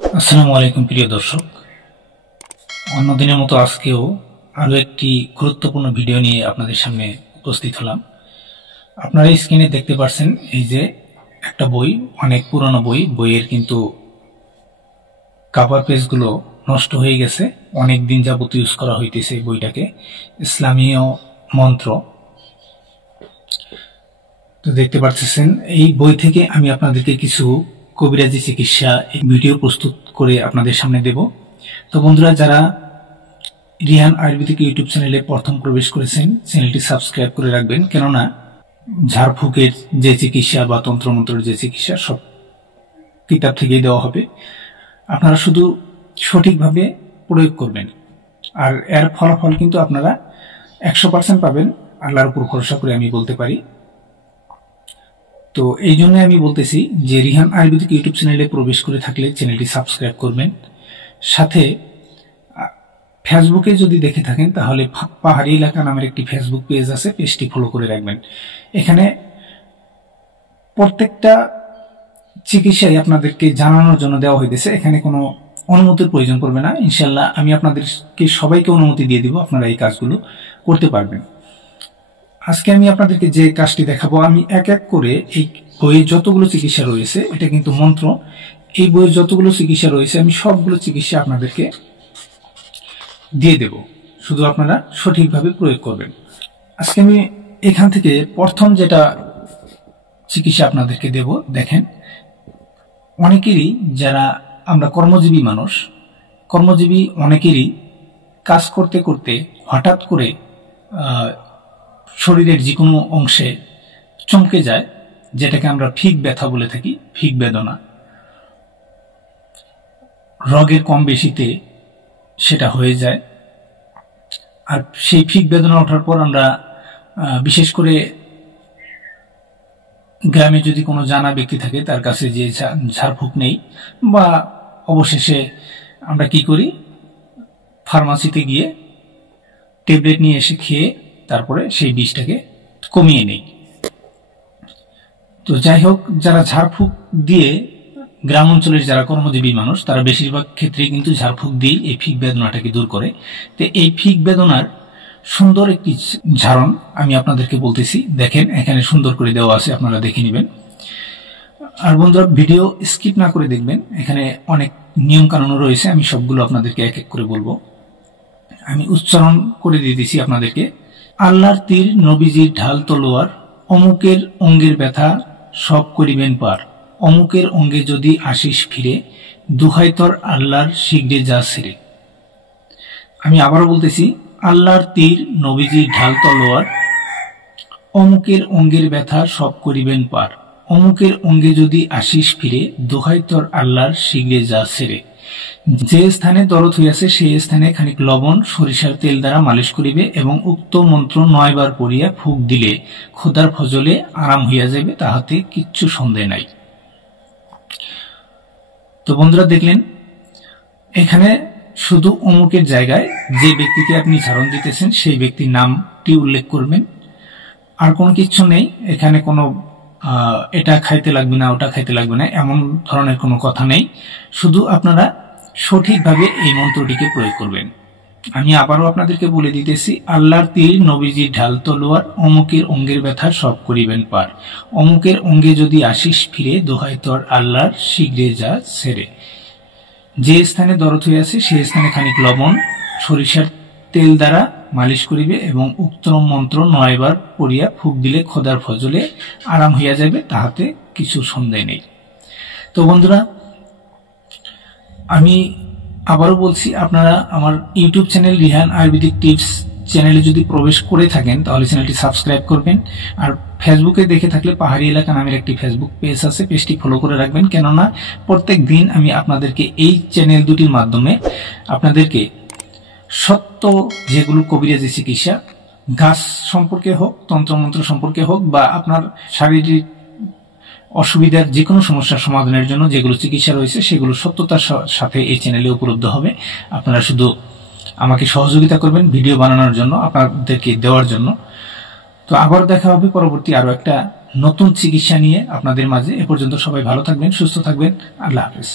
আসসালামু আলাইকুম প্রিয় দর্শক, অন্যদিনের মতো আজকেও আরো একটি গুরুত্বপূর্ণ ভিডিও নিয়ে আপনাদের সামনে উপস্থিত হলাম। আপনারা স্ক্রিনে দেখতে পাচ্ছেন এই যে একটা বই, অনেক পুরনো বই। বইয়ের কিন্তু কভার পেজগুলো নষ্ট হয়ে গেছে, অনেক দিন যাবত ইউজ করা হইতেছে বইটাকে। ইসলামীয় মন্ত্র তো দেখতে পাচ্ছেন। এই বই থেকে আমি আপনাদেরকে কিছু কবিরাজি চিকিৎসা ভিডিও প্রস্তুত করে আপনাদের সামনে দেব। তো বন্ধুরা, যারা রিহান আয়ুর্বেদিক ইউটিউব চ্যানেলে প্রথম প্রবেশ করেছেন, চ্যানেলটি সাবস্ক্রাইব করে রাখবেন, কেননা ঝাড়ফুঁকের যে চিকিৎসা বা তন্ত্রমন্ত্রের যে চিকিৎসা সব কিতাব থেকেই দেওয়া হবে। আপনারা শুধু সঠিকভাবে প্রয়োগ করবেন, আর এর ফলাফল কিন্তু আপনারা 100% পাবেন, আল্লাহর উপর ভরসা করে আমি বলতে পারি। তো এই জন্য আমি বলতেছি যে রিহান আয়ুর্বেদিক ইউটিউব চ্যানেলে প্রবেশ করে থাকলে চ্যানেলটি সাবস্ক্রাইব করবেন। সাথে ফেসবুকে যদি দেখে থাকেন তাহলে পাহাড়ি এলাকা নামের একটি ফেসবুক পেজ আছে, পেজটি ফলো করে রাখবেন। এখানে প্রত্যেকটা চিকিৎসাই আপনাদেরকে জানানোর জন্য দেওয়া হইতেছে, এখানে কোনো অনুমতির প্রয়োজন পড়বে না। ইনশাল্লাহ আমি আপনাদেরকে সবাইকে অনুমতি দিয়ে দিব, আপনারা এই কাজগুলো করতে পারবেন। আজকে আমি আপনাদেরকে যে কাজটি দেখাবো, আমি এক এক করে এই বইয়ের যতগুলো চিকিৎসা রয়েছে, এটা কিন্তু মন্ত্র, এই বইয়ের যতগুলো চিকিৎসা রয়েছে আমি সবগুলো চিকিৎসা আপনাদেরকে দিয়ে দেব, শুধু আপনারা সঠিকভাবে প্রয়োগ করবেন। আজকে আমি এখান থেকে প্রথম যেটা চিকিৎসা আপনাদেরকে দেব, দেখেন অনেকেরই, যারা আমরা কর্মজীবী মানুষ, কর্মজীবী অনেকেরই কাজ করতে করতে হঠাৎ করে শরীরের যে কোনো অংশে চমকে যায়, যেটাকে আমরা ফিক ব্যথা বলে থাকি, ফিক বেদনা। রগের কম বেশিতে সেটা হয়ে যায়, আর সেই ফিক বেদনা ওঠার পর আমরা বিশেষ করে গ্রামে যদি কোনো জানা ব্যক্তি থাকে তার কাছে যে ঝাড়ফুঁক নেই, বা অবশেষে আমরা কি করি, ফার্মাসিতে গিয়ে ট্যাবলেট নিয়ে এসে খেয়ে তারপরে সেই বিষটাকে কমিয়ে নেই। তো যাই হোক, যারা ঝাড়ফুঁক দিয়ে, গ্রাম অঞ্চলের যারা কর্মজীবী মানুষ, তারা বেশিরভাগ ক্ষেত্রে কিন্তু ঝাড়ফুঁক দিয়ে এই ফিক বেদনাটাকে দূর করে। তো এই ফিক বেদনার সুন্দর একটি ঝাড়ন আমি আপনাদেরকে বলতেছি, দেখেন এখানে সুন্দর করে দেওয়া আছে, আপনারা দেখে নেবেন। আর বন্ধুরা, ভিডিও স্কিপ না করে দেখবেন, এখানে অনেক নিয়ম কানুন রয়েছে, আমি সবগুলো আপনাদেরকে এক এক করে বলবো। আমি উচ্চারণ করে দিয়ে দিচ্ছি আপনাদেরকে। আল্লাহর তীর, নবীজির ঢাল তলোয়ার, অমুকের অঙ্গের ব্যথা সব করিবেন পার, অমুকের অঙ্গে যদি আসিস ফিরে, দুহাই তোর আল্লাহর শীঘ্রে যা ছেড়ে। আমি আবারও বলতেছি, আল্লাহর তীর, নবীজির ঢাল তলোয়ার, অমুকের অঙ্গের ব্যথা সব করিবেন পার, অমুকের অঙ্গে যদি আসিস ফিরে, দোহাই তোর আল্লাহর শীঘ্রে যা ছেড়ে। যে স্থানে দরদ হইয়াছে সেই স্থানে খানিক লবণ সরিষার তেল দ্বারা মালিশ করিবে, এবং উক্ত মন্ত্র 9 বার পড়িয়া ফুঁক দিলে খোদার ফজলে আরাম হইয়া যাবে, তাহাতে কিচ্ছু সন্দেহ নাই। তো বন্ধুরা, দেখলেন এখানে শুধু অমুকের জায়গায় যে ব্যক্তিকে আপনি ঝাড়ন দিতেছেন সেই ব্যক্তির নামটি উল্লেখ করবেন, আর কোনো কিছু নেই। এখানে কোনো এটা খাইতে লাগবে না, ওটা খাইতে লাগবে না, এমন ধরনের কোনো কথা নেই। শুধু আপনারা সঠিকভাবে এই মন্ত্রটিকে প্রয়োগ করবেন। আমি আবারও আপনাদেরকে বলে দিতেছি, আল্লাহর তীর, নবীজির ঢাল তলোয়ার, অমুকের অঙ্গের ব্যথা সব করিবেন পার, অমুকের অঙ্গে যদি আসিস ফিরে, দোহাই তোর আল্লাহর শীঘ্রে যা ছেড়ে। যে স্থানে দরদ হইয়াছে সেই স্থানে খানিক লবণ সরিষার তেল দ্বারা মালিশ করিবে, এবং উক্ত মন্ত্র 9 বার পড়িয়া ফুঁক দিলে খোদার ফজলে আরাম হইয়া যাবে, তাহাতে কিছু সন্দেহ নেই। তো বন্ধুরা, আমি আবারও বলছি, আপনারা আমার YouTube channel Rihan Ayurvedic tips চ্যানেলে যদি প্রবেশ করে থাকেন তাহলে চ্যানেলটি সাবস্ক্রাইব করবেন, আর ফেসবুকে দেখে থাকলে পাহাড়ি এলাকা নামের একটি ফেসবুক পেজ আছে, পেজটি ফলো করে রাখবেন, কেননা প্রত্যেক দিন আমি আপনাদেরকে এই চ্যানেল দুটির মাধ্যমে আপনাদেরকে সত্য যেগুলো কবিরাজি চিকিৎসা, গাছ সম্পর্কে হোক, তন্ত্রমন্ত্র সম্পর্কে হোক, বা আপনার শারীরিক অসুবিধার যে কোনো সমস্যার সমাধানের জন্য যেগুলো চিকিৎসা রয়েছে সেগুলো সত্যতার সাথে এই চ্যানেলে উপলব্ধ হবে। আপনারা শুধু আমাকে সহযোগিতা করবেন ভিডিও বানানোর জন্য, আপনাদেরকে দেওয়ার জন্য। তো আবার দেখা হবে পরবর্তী আরো একটা নতুন চিকিৎসা নিয়ে আপনাদের মাঝে। এ পর্যন্ত সবাই ভালো থাকবেন, সুস্থ থাকবেন। আল্লাহ হাফেজ।